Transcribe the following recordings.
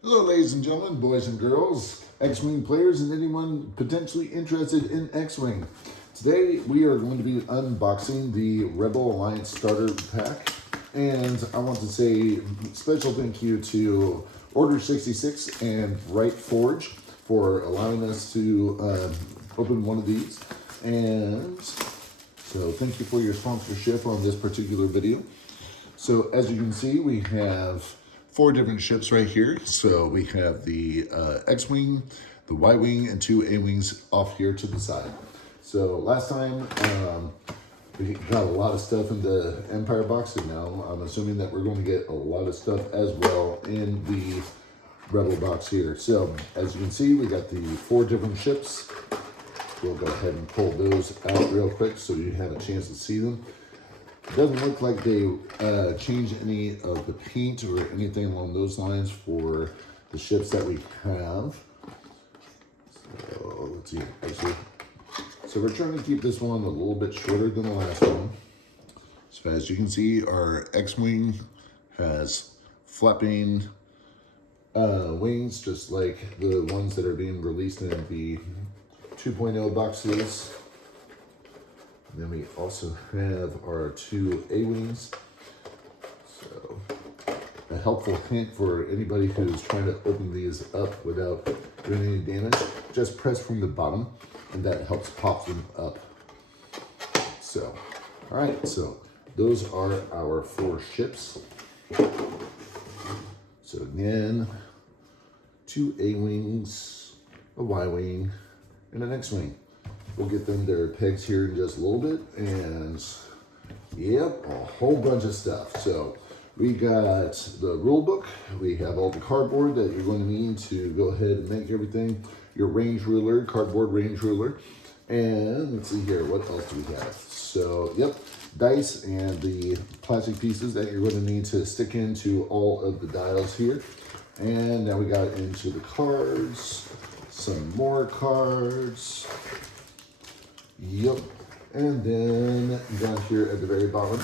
Hello, ladies and gentlemen, boys and girls, X-Wing players, and anyone potentially interested in X-Wing. Today, we are going to be unboxing the Rebel Alliance Starter Pack, and I want to say special thank you to Order 66 and Bright Forge for allowing us to open one of these. And so thank you for your sponsorship on this particular video. So as you can see, we have 4 different ships right here. So we have the X-Wing, the Y-Wing, and 2 A-Wings off here to the side. So last time we got a lot of stuff in the Empire box, and now I'm assuming that we're going to get a lot of stuff as well in the Rebel box here. So as you can see, we got the 4 different ships. We'll go ahead and pull those out real quick so you have a chance to see them. It doesn't look like they changed any of the paint or anything along those lines for the ships that we have. So let's see. Actually, so we're trying to keep this one a little bit shorter than the last one. So as you can see, our X-Wing has flapping wings, just like the ones that are being released in the 2.0 boxes. Then we also have our 2 A-Wings. So a helpful hint for anybody who's trying to open these up without doing any damage, just press from the bottom and that helps pop them up. So, all right, so those are our 4 ships. So again, 2 A-Wings, a Y-Wing, and an X-Wing. We'll get them their pegs here in just a little bit, and yep, a whole bunch of stuff. So we got the rule book, we have all the cardboard that you're going to need to go ahead and make everything, your range ruler, cardboard range ruler, and let's see here, what else do we have? So yep, dice and the plastic pieces that you're going to need to stick into all of the dials here. And now we got into the cards, some more cards. Yep, and then down here at the very bottom,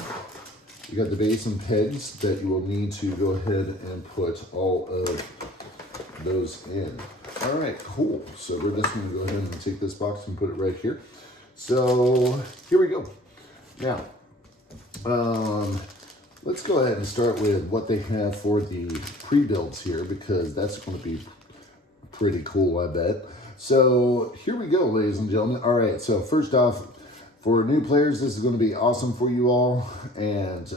you got the base and pegs that you will need to go ahead and put all of those in. All right, cool. So we're just going to go ahead and take this box and put it right here. So here we go. Now, let's go ahead and start with what they have for the pre-builds here, because that's going to be pretty cool, I bet. So here we go, ladies and gentlemen. All right, so first off, for new players, this is going to be awesome for you all. And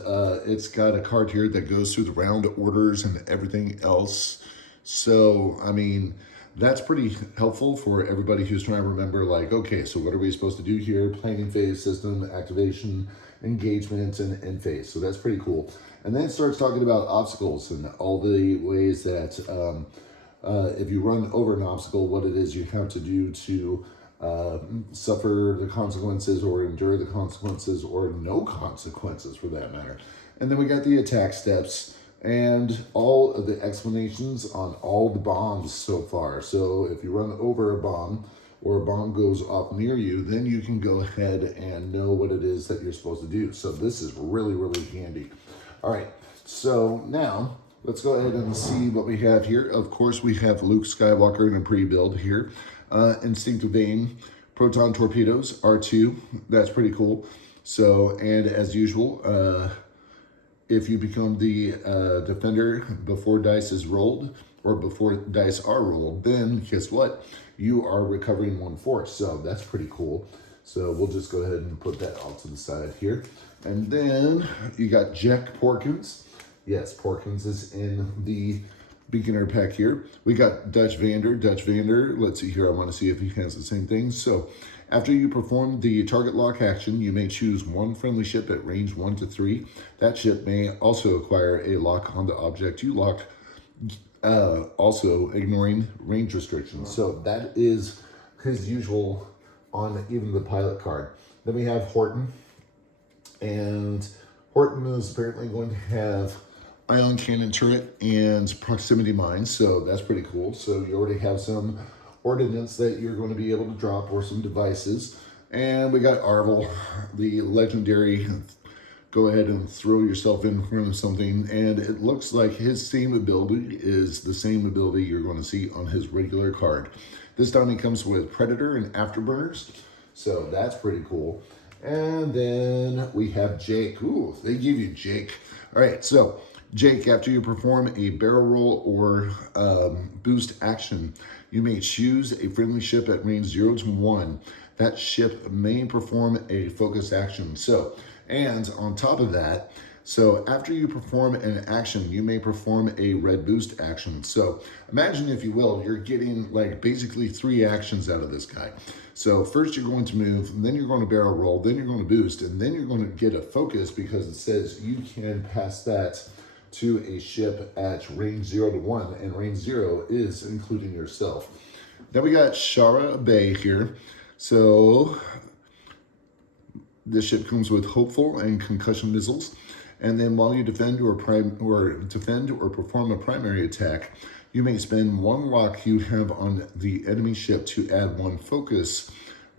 it's got a card here that goes through the round orders and everything else. So, I mean, that's pretty helpful for everybody who's trying to remember, like, okay, so what are we supposed to do here? Planning phase, system, activation, engagement, and end phase. So that's pretty cool. And then it starts talking about obstacles and all the ways that if you run over an obstacle, what it is you have to do to suffer the consequences or endure the consequences or no consequences for that matter. And then we got the attack steps and all of the explanations on all the bombs so far. So if you run over a bomb or a bomb goes off near you, then you can go ahead and know what it is that you're supposed to do. So this is really, really handy. All right, so now let's go ahead and see what we have here. Of course, we have Luke Skywalker in a pre-build here. Instinctive Aim, Proton Torpedoes, R2. That's pretty cool. So, and as usual, if you become the defender before dice is rolled, or before dice are rolled, then guess what? You are recovering 1 force. So that's pretty cool. So we'll just go ahead and put that off to the side here. And then you got Jack Porkins. Yes, Porkins is in the beginner pack here. We got Dutch Vander. Let's see here. I want to see if he has the same thing. So after you perform the target lock action, you may choose 1 friendly ship at range 1 to 3. That ship may also acquire a lock on the object you lock, also ignoring range restrictions. So that is his usual on even the pilot card. Then we have Horton. And Horton is apparently going to have ion cannon turret and proximity mines, so that's pretty cool. So you already have some ordnance that you're going to be able to drop or some devices. And we got Arvel, the legendary go ahead and throw yourself in front of something, and it looks like his same ability is the same ability you're going to see on his regular card. This time he comes with Predator and Afterburners, so that's pretty cool. And then we have Jake. Ooh, they give you Jake. All right, so Jake, after you perform a barrel roll or boost action, you may choose a friendly ship at range 0 to 1. That ship may perform a focus action. So, and on top of that, so after you perform an action, you may perform a red boost action. So imagine, if you will, you're getting like basically 3 actions out of this guy. So first you're going to move, then you're going to barrel roll, then you're going to boost, and then you're going to get a focus because it says you can pass that to a ship at range 0 to 1, and range 0 is including yourself. Then we got Shara Bay here. So this ship comes with Hopeful and Concussion missiles. And then while you defend or perform a primary attack, you may spend 1 rock you have on the enemy ship to add 1 focus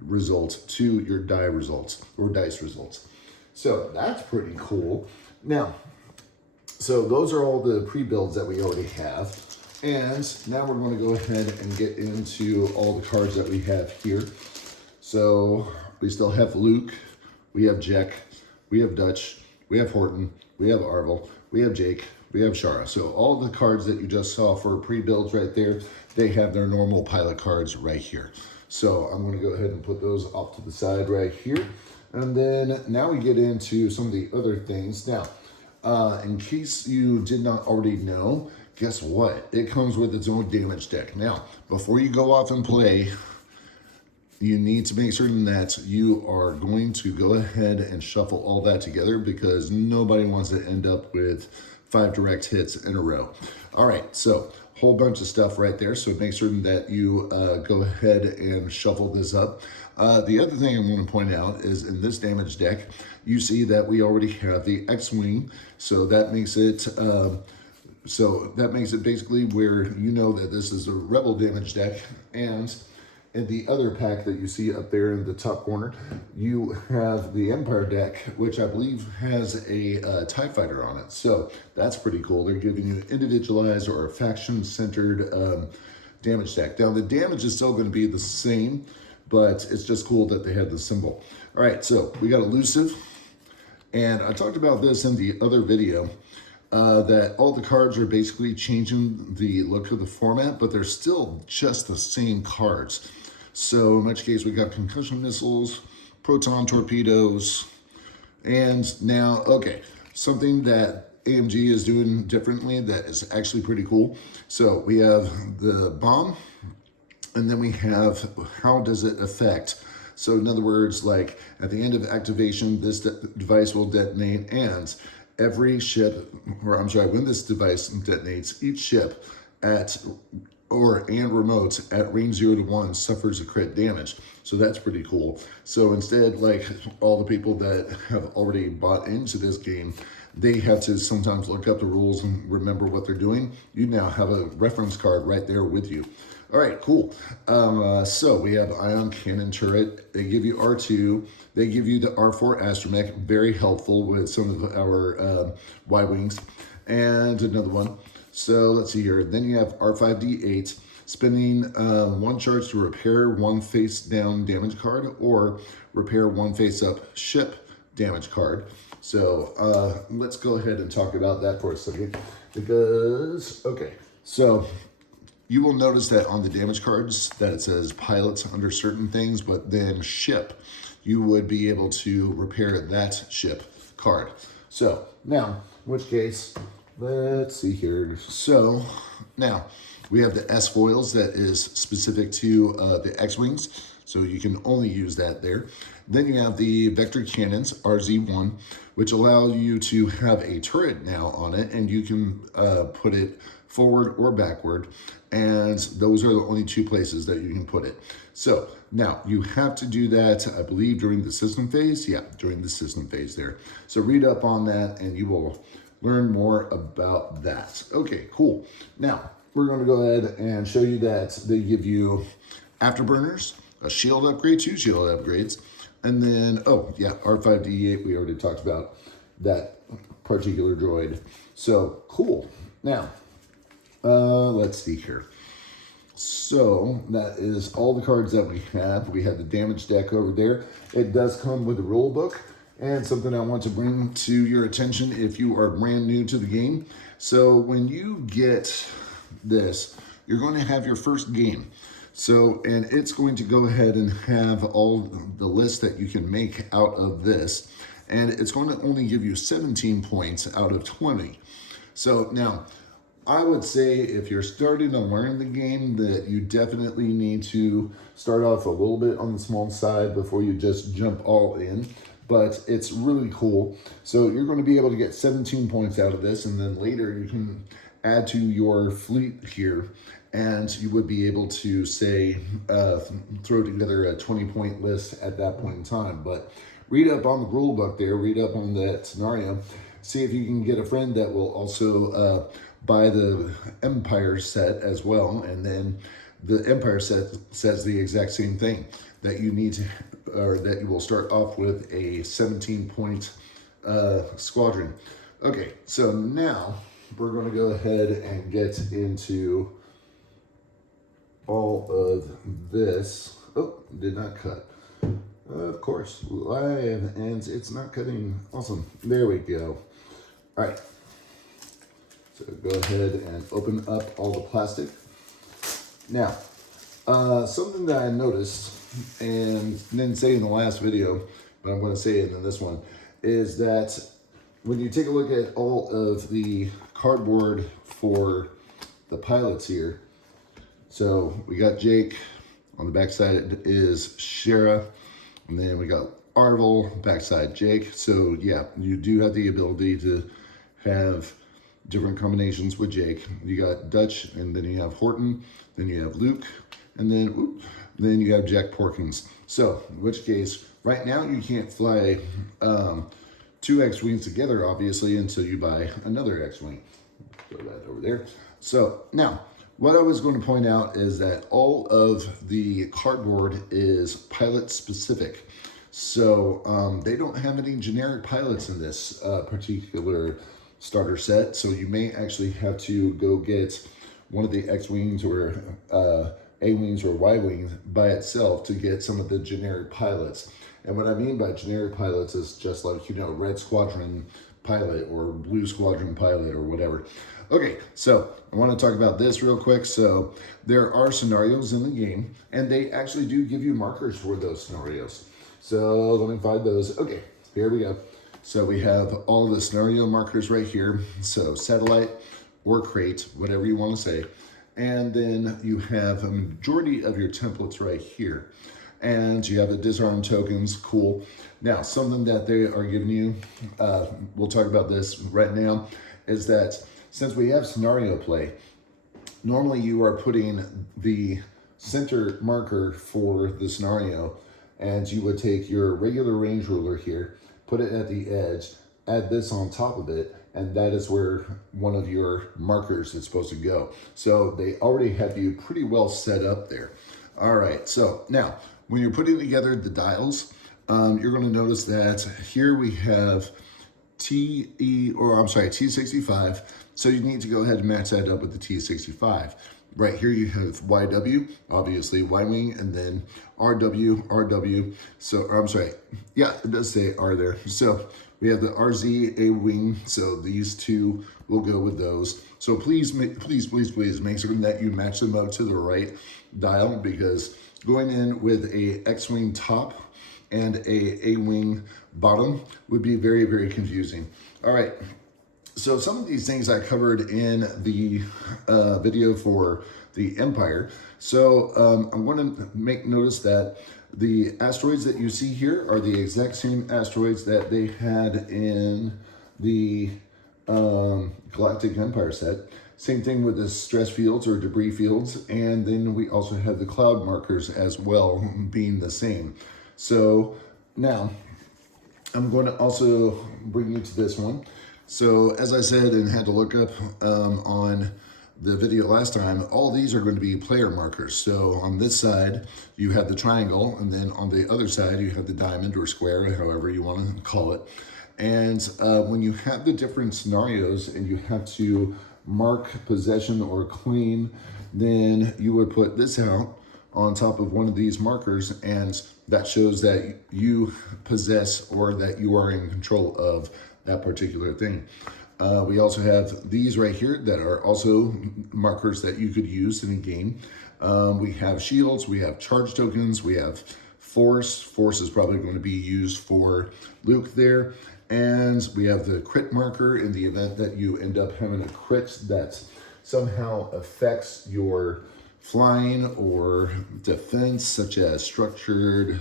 result to your die results or dice results. So that's pretty cool. Now, so those are all the pre-builds that we already have. And now we're going to go ahead and get into all the cards that we have here. So we still have Luke, we have Jack, we have Dutch, we have Horton, we have Arvel, we have Jake, we have Shara. So all the cards that you just saw for pre-builds right there, they have their normal pilot cards right here. So I'm going to go ahead and put those off to the side right here. And then now we get into some of the other things. Now, in case you did not already know, guess what? It comes with its own damage deck. Now, before you go off and play, you need to make certain that you are going to go ahead and shuffle all that together because nobody wants to end up with 5 direct hits in a row. All right, so whole bunch of stuff right there. So make certain that you go ahead and shuffle this up. The other thing I want to point out is in this damage deck, you see that we already have the X-Wing. So that makes it basically where you know that this is a Rebel damage deck. And in the other pack that you see up there in the top corner, you have the Empire deck, which I believe has a TIE fighter on it. So that's pretty cool. They're giving you individualized or a faction-centered damage deck. Now, the damage is still going to be the same, but it's just cool that they have the symbol. All right, so we got Elusive. And I talked about this in the other video, that all the cards are basically changing the look of the format, but they're still just the same cards. So in which case we got concussion missiles, proton torpedoes, and now, okay, something that AMG is doing differently that is actually pretty cool. So we have the bomb, and then we have how does it affect. So in other words, like at the end of activation, this device will detonate, and every ship, when this device detonates, each ship and remotes at range 0 to 1 suffers a crit damage. So that's pretty cool. So instead, like all the people that have already bought into this game, they have to sometimes look up the rules and remember what they're doing. You now have a reference card right there with you. All right, cool. So we have Ion Cannon Turret. They give you R2. They give you the R4 Astromech, very helpful with some of our Y-Wings. And another one. So let's see here. Then you have R5D8, spending 1 charge to repair 1 face-down damage card or repair 1 face-up ship damage card. So let's go ahead and talk about that for a second because, okay, so you will notice that on the damage cards that it says pilots under certain things, but then ship, you would be able to repair that ship card. So now, in which case, let's see here. So now we have the S foils that is specific to the X-Wings. So you can only use that there. Then you have the vector cannons, RZ1, which allow you to have a turret now on it, and you can put it forward or backward. And those are the only 2 places that you can put it. So now you have to do that, I believe, during the system phase. Yeah, during the system phase there. So read up on that and you will learn more about that. Okay, cool. Now we're going to go ahead and show you that they give you afterburners, a shield upgrade, 2 shield upgrades, and then, oh yeah, R5D8 we already talked about. that particular droid. So cool. Now, let's see here. So that is all the cards that we have. We have the damage deck over there. It does come with a rule book, and something I want to bring to your attention if you are brand new to the game. So when you get this, you're going to have your first game. So, and it's going to go ahead and have all the lists that you can make out of this. And it's going to only give you 17 points out of 20. So now, I would say if you're starting to learn the game that you definitely need to start off a little bit on the small side before you just jump all in. But it's really cool. So you're going to be able to get 17 points out of this, and then later you can add to your fleet here, and you would be able to say throw together a 20-point list at that point in time. But read up on the rule book there, read up on that scenario, see if you can get a friend that will also buy the Empire set as well. And then the Empire set says the exact same thing, that you need to, or that you will start off with a 17-point squadron. Okay, so now we're going to go ahead and get into all of this. Oh, did not cut. Of course, live, and it's not cutting. Awesome. There we go. All right. So go ahead and open up all the plastic. Now, something that I noticed, and didn't say in the last video, but I'm going to say it in this one, is that when you take a look at all of the cardboard for the pilots here, so we got Jake, on the backside is Shara, and then we got Arvel, backside Jake. So yeah, you do have the ability to have different combinations with Jake. You got Dutch, and then you have Horton, then you have Luke, and then you have Jack Porkins. So in which case, right now you can't fly two X-Wings together, obviously, until you buy another X-Wing. Throw that over there. So now, what I was going to point out is that all of the cardboard is pilot specific. So they don't have any generic pilots in this particular starter set. So you may actually have to go get one of the X-Wings or A-Wings or Y-Wings by itself to get some of the generic pilots. And what I mean by generic pilots is just like, you know, Red Squadron pilot or Blue Squadron pilot or whatever. Okay, so I want to talk about this real quick. So there are scenarios in the game, and they actually do give you markers for those scenarios. So let me find those. Okay, here we go. So we have all the scenario markers right here. So satellite or crate, whatever you want to say. And then you have a majority of your templates right here. And you have the disarm tokens, cool. Now, something that they are giving you, we'll talk about this right now, is that since we have scenario play, normally you are putting the center marker for the scenario, and you would take your regular range ruler here, put it at the edge, add this on top of it, and that is where one of your markers is supposed to go. So they already have you pretty well set up there. All right, so now, when you're putting together the dials, you're going to notice that here we have T65. So you need to go ahead and match that up with the T65. Right here you have YW, obviously Y-Wing, and then RW. So, or I'm sorry, yeah, it does say R there. So we have the RZ A-Wing, so these two will go with those. So please make sure that you match them up to the right dial, because going in with a X-Wing top and a A-Wing bottom would be very, very confusing. All right, so some of these things I covered in the video for the Empire. So I'm going to make notice that the asteroids that you see here are the exact same asteroids that they had in the Galactic Empire set. Same thing with the stress fields or debris fields. And then we also have the cloud markers as well, being the same. So now I'm going to also bring you to this one. So as I said and had to look up on the video last time, all these are going to be player markers. So on this side, you have the triangle, and then on the other side, you have the diamond or square, however you want to call it. And when you have the different scenarios and you have to mark possession or claim, then you would put this out on top of one of these markers, and that shows that you possess or that you are in control of that particular thing. We also have these right here that are also markers that you could use in a game. We have shields, we have charge tokens, we have force. Force is probably going to be used for Luke there. And we have the crit marker in the event that you end up having a crit that somehow affects your flying or defense, such as structural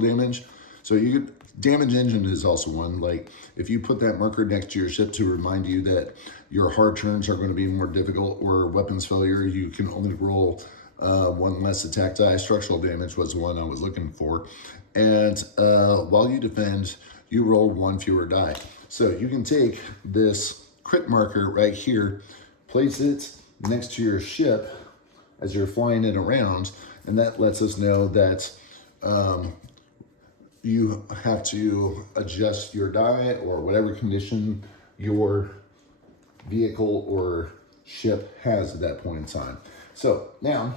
damage. So you could, damage engine is also one. Like if you put that marker next to your ship to remind you that your hard turns are going to be more difficult, or weapons failure, you can only roll one less attack die. Structural damage was the one I was looking for. And while you defend, you roll one fewer die. So you can take this crit marker right here, place it next to your ship as you're flying it around, and that lets us know that you have to adjust your die or whatever condition your vehicle or ship has at that point in time. So now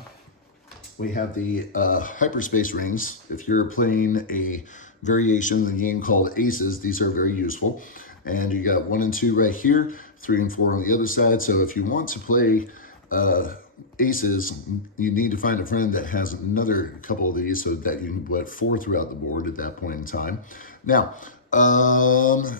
we have the hyperspace rings. If you're playing a variation of the game called Aces, these are very useful. And you got 1 and 2 right here, 3 and 4 on the other side. So if you want to play Aces, you need to find a friend that has another couple of these so that you can put 4 throughout the board at that point in time. Now,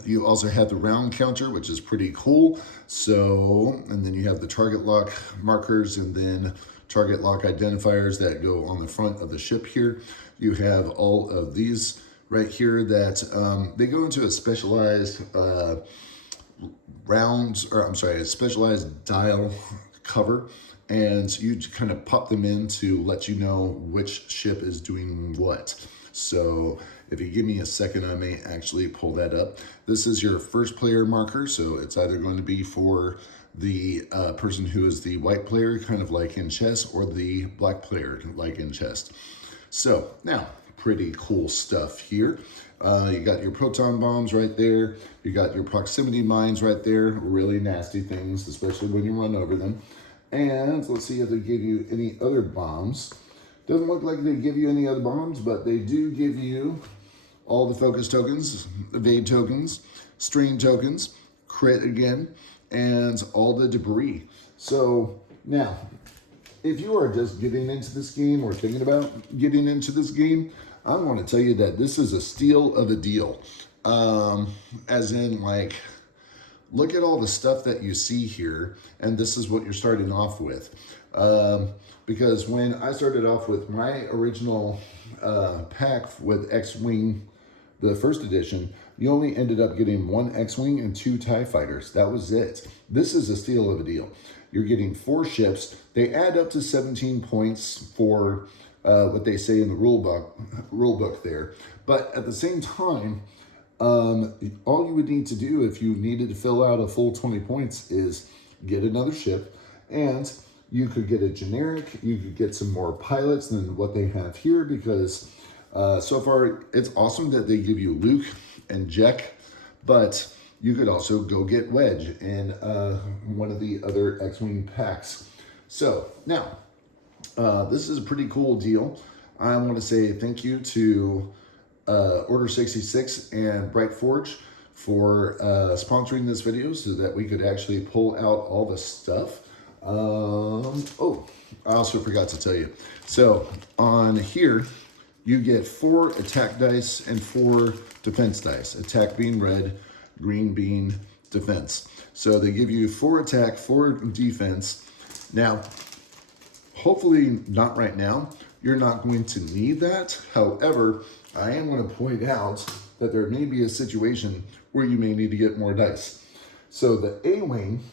you also have the round counter, which is pretty cool. So, and then you have the target lock markers and then target lock identifiers that go on the front of the ship here. You have all of these right here that they go into a specialized a specialized dial cover, and you kind of pop them in to let you know which ship is doing what. So if you give me a second, I may actually pull that up. This is your first player marker, so it's either going to be for the person who is the white player, kind of like in chess, or the black player, like in chess. So now, pretty cool stuff here. You got your proton bombs right there. You got your proximity mines right there. Really nasty things, especially when you run over them. And let's see if they give you any other bombs. Doesn't look like they give you any other bombs, but they do give you all the focus tokens, evade tokens, strain tokens, crit again, and all the debris. So now, if you are just getting into this game or thinking about getting into this game, I want to tell you that this is a steal of a deal. As in, like, look at all the stuff that you see here, and this is what you're starting off with. Because when I started off with my original pack with X-Wing, the first edition, you only ended up getting 1 X-Wing and 2 TIE fighters. That was it. This is a steal of a deal. You're getting 4 ships. They add up to 17 points for what they say in the rule book there. But at the same time, all you would need to do if you needed to fill out a full 20 points is get another ship, and you could get a generic. You could get some more pilots than what they have here, because so far it's awesome that they give you Luke and Jack, but you could also go get Wedge in one of the other X-Wing packs. So now, this is a pretty cool deal. I want to say thank you to Order 66 and Brightforge for sponsoring this video so that we could actually pull out all the stuff. Oh, I also forgot to tell you. So on here, you get 4 attack dice and 4 defense dice. Attack being red, green being defense. So they give you 4 attack, 4 defense. Now, hopefully not right now. You're not going to need that. However, I am going to point out that there may be a situation where you may need to get more dice. So the A-Wing,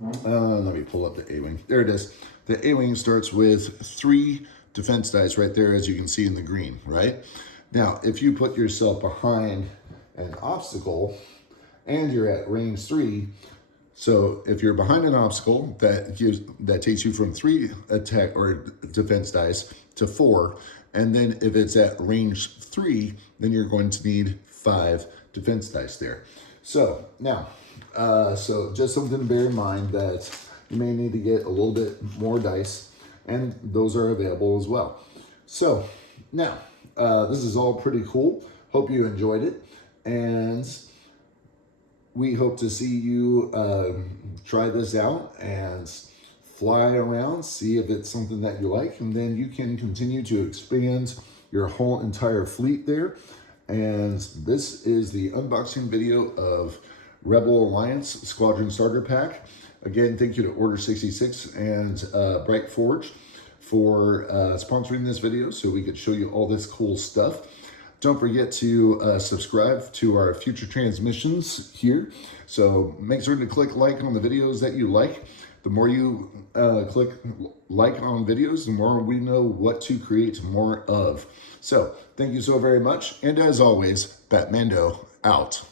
let me pull up the A-Wing. There it is. The A-Wing starts with 3 defense dice right there, as you can see in the green, right? Now, if you put yourself behind an obstacle and you're at range 3, so if you're behind an obstacle, that takes you from 3 attack or defense dice to 4, and then if it's at range 3, then you're going to need 5 defense dice there. So now, so just something to bear in mind that you may need to get a little bit more dice, and those are available as well. So now, this is all pretty cool. Hope you enjoyed it, and we hope to see you try this out and fly around, see if it's something that you like, and then you can continue to expand your whole entire fleet there. And this is the unboxing video of Rebel Alliance Squadron Starter Pack. Again, thank you to Order 66 and Bright Forge for sponsoring this video so we could show you all this cool stuff. Don't forget to subscribe to our future transmissions here. So make sure to click like on the videos that you like. The more you click like on videos, the more we know what to create more of. So thank you so very much. And as always, BatMando out.